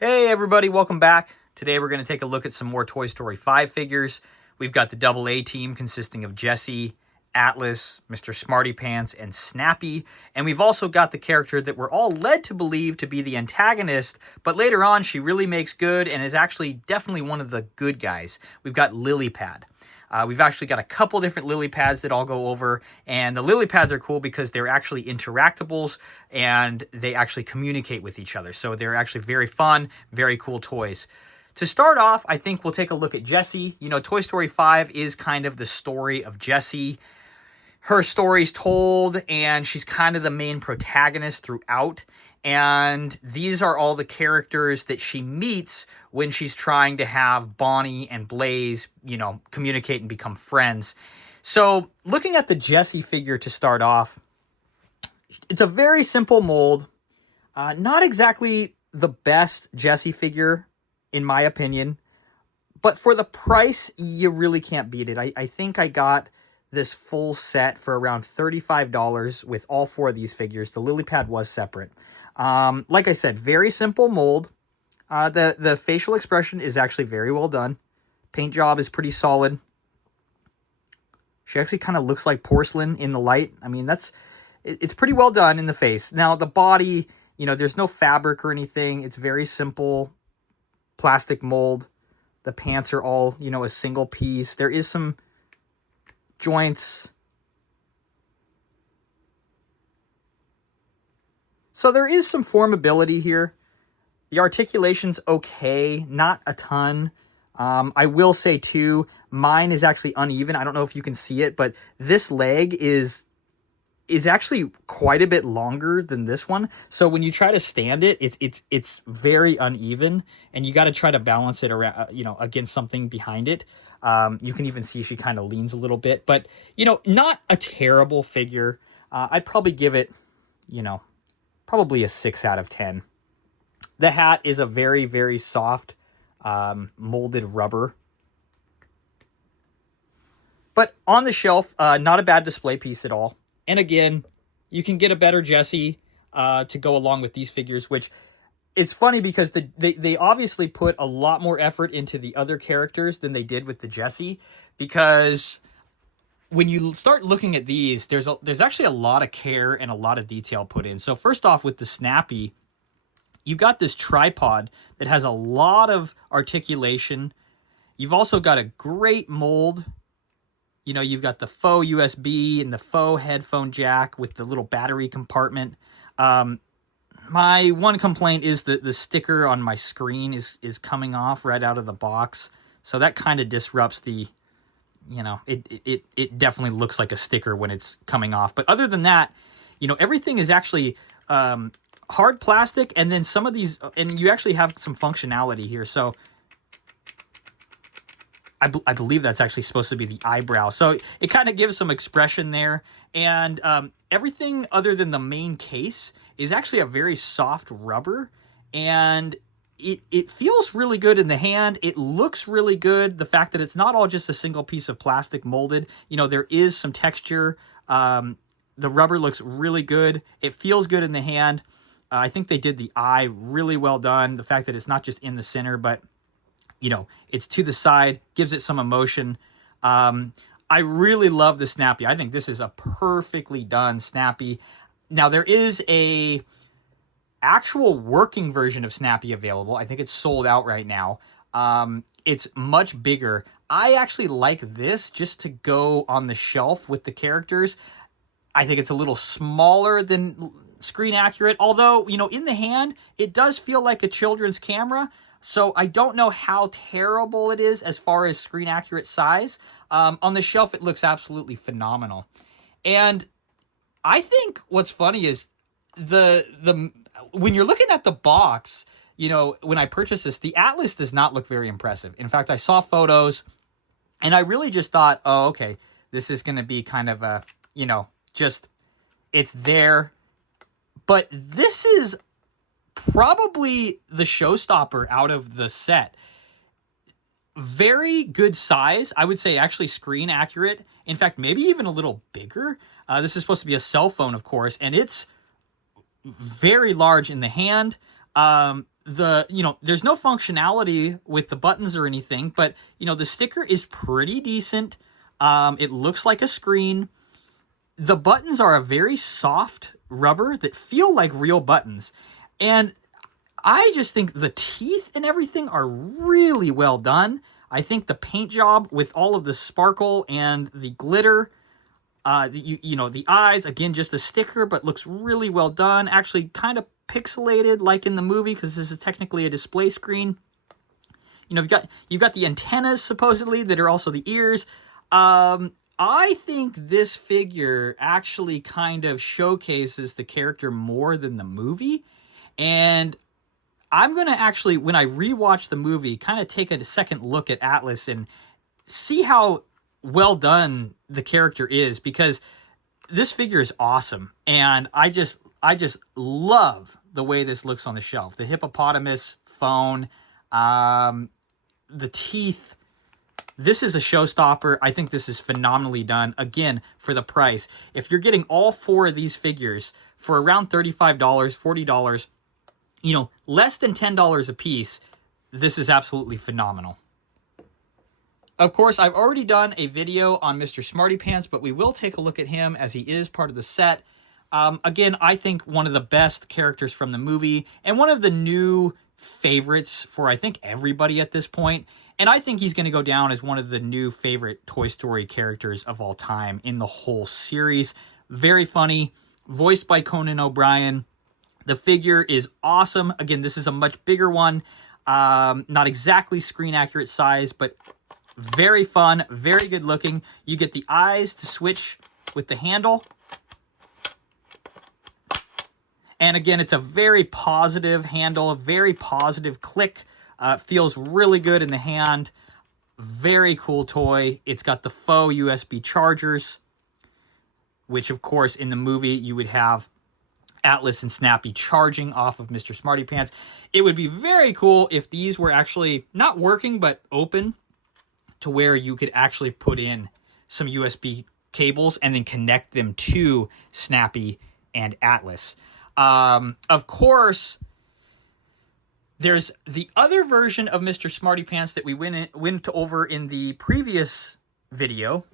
Hey everybody, welcome back. Today we're going to take a look at some more Toy Story 5 figures. We've got the Double A team consisting of Jessie, Atlas, Mr. Smarty Pants, and Snappy. And we've also got the character that we're all led to believe to be the antagonist, but later on she really makes good and is actually definitely one of the good guys. We've got Lilypad. We've actually got a couple different Lilypads that I'll go over, and the Lilypads are cool because they're actually interactables and they actually communicate with each other. So they're actually very fun, very cool toys. To start off, I think we'll take a look at Jessie. You know, Toy Story 5 is kind of the story of Jessie. Her story's told, and she's kind of the main protagonist throughout. And these are all the characters that she meets when she's trying to have Bonnie and Blaze, you know, communicate and become friends. So looking at the Jessie figure to start off, it's a very simple mold. Not exactly the best Jessie figure, in my opinion. But for the price, you really can't beat it. I think I got this full set for around $35 with all four of these figures. The Lilypad was separate. Like I said, very simple mold. The facial expression is actually very well done. Paint job is pretty solid. She actually kind of looks like porcelain in the light. I mean, it's pretty well done in the face. Now, the body, you know, there's no fabric or anything. It's very simple plastic mold. The pants are all, you know, a single piece. There is some joints. So there is some formability here. The articulation's okay, not a ton. I will say too, mine is actually uneven. I don't know if you can see it, but this leg is actually quite a bit longer than this one. So when you try to stand it, it's very uneven, and you got to try to balance it around, you know, against something behind it. You can even see she kind of leans a little bit, but you know, not a terrible figure. I'd probably give it, you know, probably a 6 out of 10. The hat is a very, very soft molded rubber. But on the shelf, not a bad display piece at all. And again, you can get a better Jessie to go along with these figures, which it's funny because they obviously put a lot more effort into the other characters than they did with the Jessie, because when you start looking at these, there's actually a lot of care and a lot of detail put in. So first off, with the Snappy, you've got this tripod that has a lot of articulation. You've also got a great mold. You know, you've got the faux USB and the faux headphone jack with the little battery compartment. My one complaint is that the sticker on my screen is coming off right out of the box. So that kind of disrupts the, you know, it definitely looks like a sticker when it's coming off. But other than that, you know, everything is actually hard plastic, and then some of these, and you actually have some functionality here. So I believe that's actually supposed to be the eyebrow. So it kind of gives some expression there. And everything other than the main case is actually a very soft rubber. And it feels really good in the hand. It looks really good. The fact that it's not all just a single piece of plastic molded. You know, there is some texture. The rubber looks really good. It feels good in the hand. I think they did the eye really well done. The fact that it's not just in the center, but you know, it's to the side, gives it some emotion. I really love the Snappy. I think this is a perfectly done Snappy. Now, there is a actual working version of Snappy available. I think it's sold out right now. It's much bigger. I actually like this just to go on the shelf with the characters. I think it's a little smaller than screen accurate, although, you know, in the hand, it does feel like a children's camera. So I don't know how terrible it is as far as screen accurate size. On the shelf, it looks absolutely phenomenal. And I think what's funny is when you're looking at the box, you know, when I purchased this, the Atlas does not look very impressive. In fact, I saw photos and I really just thought, oh, okay, this is going to be kind of a, you know, just, it's there. But this is probably the showstopper out of the set. Very good size. I would say actually screen accurate. In fact, maybe even a little bigger. This is supposed to be a cell phone, of course, and it's very large in the hand. there's no functionality with the buttons or anything, but, the sticker is pretty decent. It looks like a screen. The buttons are a very soft rubber that feel like real buttons. And I just think the teeth and everything are really well done. I think the paint job with all of the sparkle and the glitter, the eyes, again, just a sticker, but looks really well done. Actually kind of pixelated like in the movie, because this is technically a display screen. You've got the antennas supposedly that are also the ears. I think this figure actually kind of showcases the character more than the movie. And I'm going to actually, when I rewatch the movie, kind of take a second look at Atlas and see how well done the character is, because this figure is awesome. And I just love the way this looks on the shelf. The hippopotamus phone, the teeth. This is a showstopper. I think this is phenomenally done. Again, for the price. If you're getting all 4 of these figures for around $35, $40, less than $10 a piece, this is absolutely phenomenal. Of course, I've already done a video on Mr. Smarty Pants, but we will take a look at him as he is part of the set. Again, I think one of the best characters from the movie, and one of the new favorites for, I think, everybody at this point. And I think he's going to go down as one of the new favorite Toy Story characters of all time in the whole series. Very funny, voiced by Conan O'Brien. The figure is awesome. Again, this is a much bigger one. Not exactly screen accurate size, but very fun, very good looking. You get the eyes to switch with the handle. And again, it's a very positive handle, a very positive click. Feels really good in the hand. Very cool toy. It's got the faux USB chargers, which of course in the movie you would have Atlas and Snappy charging off of Mr. Smarty Pants. It would be very cool if these were actually not working, but open to where you could actually put in some USB cables and then connect them to Snappy and Atlas. Of course, there's the other version of Mr. Smarty Pants that we went over in the previous video,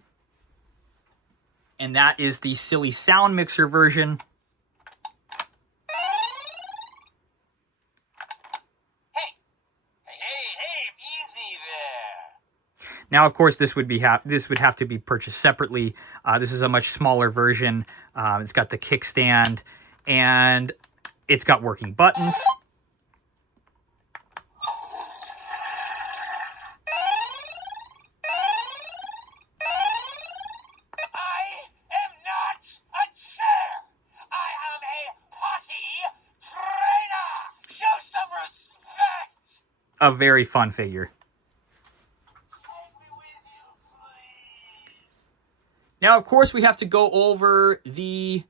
and that is the silly sound mixer version. Now, of course, this would have to be purchased separately. This is a much smaller version. It's got the kickstand, and it's got working buttons. A very fun figure. Now, of course, we have to go over the,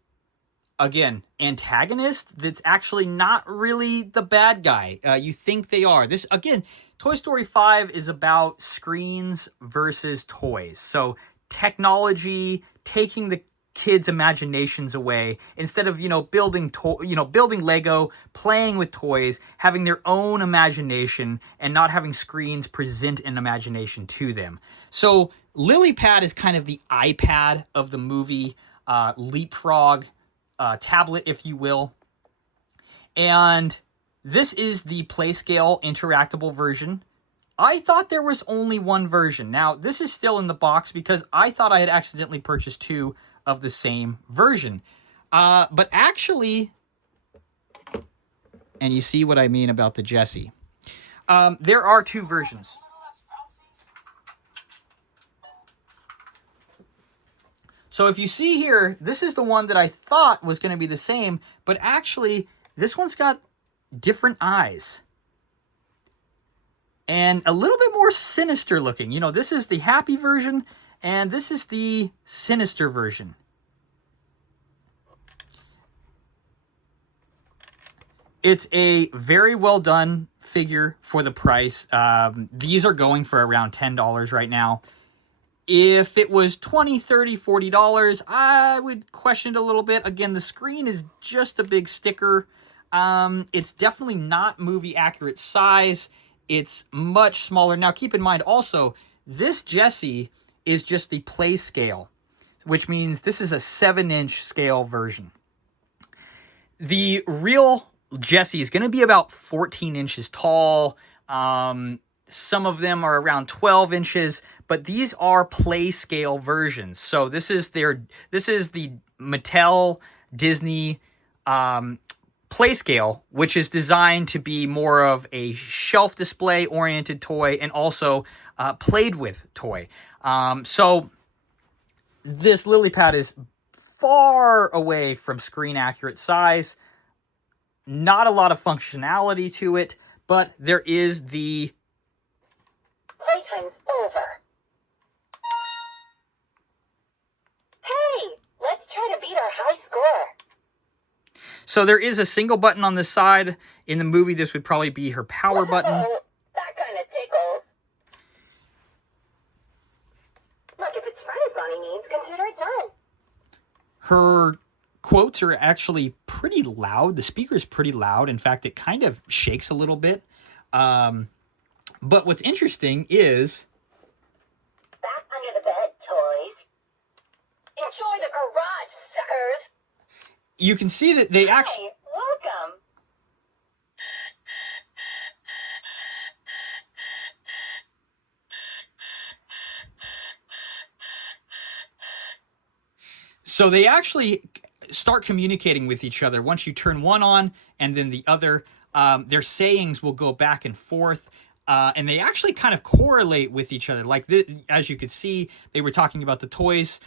again, antagonist that's actually not really the bad guy. You think they are. This, again, Toy Story 5 is about screens versus toys. So technology taking the kids' imaginations away, instead of, building Lego, playing with toys, having their own imagination, and not having screens present an imagination to them. So Lilypad is kind of the iPad of the movie, leapfrog tablet, if you will. And this is the playscale interactable version. I thought there was only one version. Now, this is still in the box because I thought I had accidentally purchased 2 of the same version. But actually, and you see what I mean about the Jessie, there are 2 versions. So if you see here, this is the one that I thought was going to be the same, but actually, this one's got different eyes. And a little bit more sinister looking. This is the happy version, and this is the sinister version. It's a very well done figure for the price. These are going for around $10 right now. If it was $20, $30, $40, I would question it a little bit. Again, the screen is just a big sticker. It's definitely not movie accurate size. It's much smaller. Now, keep in mind also, this Jessie is just the play scale, which means this is a 7-inch scale version. The real Jessie is going to be about 14 inches tall. Some of them are around 12 inches, but these are play scale versions. So this is the Mattel Disney play scale, which is designed to be more of a shelf display oriented toy and also played with toy. So this Lilypad is far away from screen accurate size. Not a lot of functionality to it, but there is the playtime's over. Hey, let's try to beat our high score. So there is a single button on the side. In the movie, this would probably be her power button. That kind of tickles. Look, if it's Freddy's Bonnie needs, consider it done. Her quotes are actually pretty loud. The speaker is pretty loud. In fact, it kind of shakes a little bit. But what's interesting is... Back under the bed, toys. Enjoy the garage, suckers. You can see that they actually... Hey, welcome. So they actually start communicating with each other. Once you turn one on and then the other, their sayings will go back and forth. And they actually kind of correlate with each other. Like, as you could see, they were talking about the toys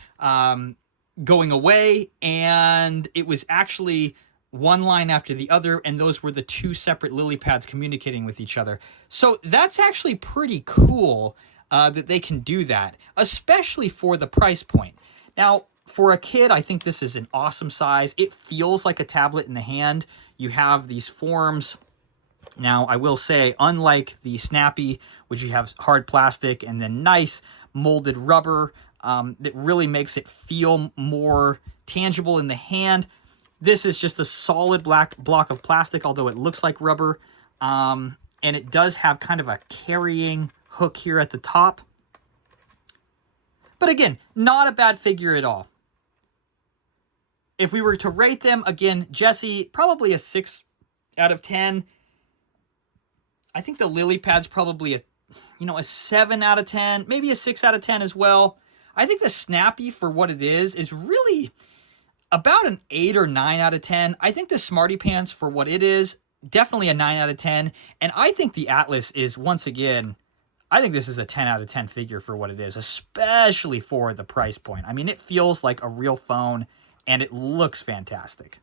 going away, and it was actually one line after the other, and those were the two separate Lilypads communicating with each other. So that's actually pretty cool that they can do that, especially for the price point. Now, for a kid, I think this is an awesome size. It feels like a tablet in the hand. You have these forms. Now, I will say, unlike the Snappy, which you have hard plastic and then nice molded rubber, that really makes it feel more tangible in the hand, this is just a solid black block of plastic, although it looks like rubber. And it does have kind of a carrying hook here at the top. But again, not a bad figure at all. If we were to rate them, again, Jessie, probably a 6 out of 10. I think the Lilypad's probably a 7 out of 10, maybe a 6 out of 10 as well. I think the Snappy, for what it is really about an 8 or 9 out of 10. I think the Smarty Pants, for what it is, definitely a 9 out of 10. And I think the Atlas is, once again, I think this is a 10 out of 10 figure for what it is, especially for the price point. I mean, it feels like a real phone, and it looks fantastic.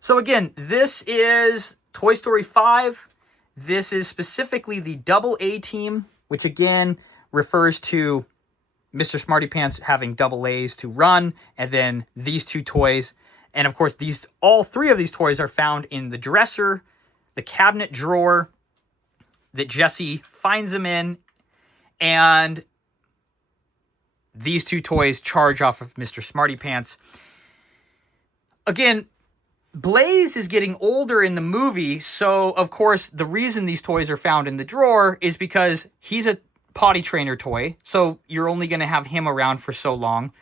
So again, this is Toy Story 5. This is specifically the double A team, which again refers to Mr. Smarty Pants having double A's to run, and then these two toys. And of course, all three of these toys are found in the dresser, the cabinet drawer that Jessie finds them in, and these two toys charge off of Mr. Smarty Pants. Again, Blaze is getting older in the movie, so of course the reason these toys are found in the drawer is because he's a potty trainer toy, so you're only going to have him around for so long.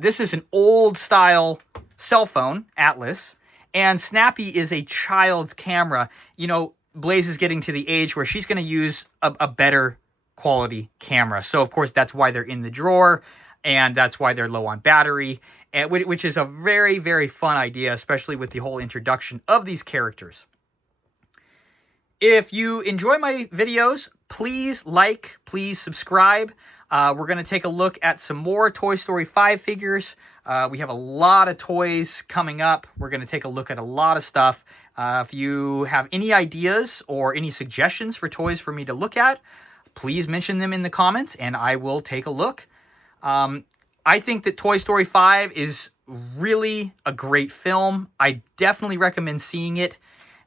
This is an old style cell phone, Atlas, and Snappy is a child's camera. You know, Blaze is getting to the age where she's going to use a better quality camera. So, of course, that's why they're in the drawer, and that's why they're low on battery, which is a very, very fun idea, especially with the whole introduction of these characters. If you enjoy my videos, please like, please subscribe. We're going to take a look at some more Toy Story 5 figures. We have a lot of toys coming up. We're going to take a look at a lot of stuff. If you have any ideas or any suggestions for toys for me to look at, please mention them in the comments and I will take a look. I think that Toy Story 5 is really a great film. I definitely recommend seeing it.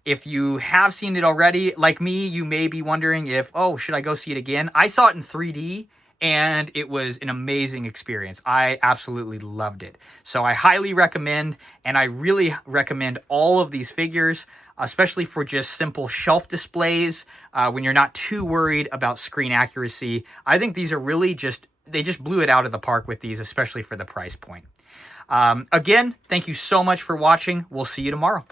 If you have seen it already, like me, you may be wondering if, oh, should I go see it again? I saw it in 3D, and it was an amazing experience. I absolutely loved it. So I highly recommend, and I really recommend all of these figures, especially for just simple shelf displays when you're not too worried about screen accuracy. I think these are really they just blew it out of the park with these, especially for the price point. Again, thank you so much for watching. We'll see you tomorrow.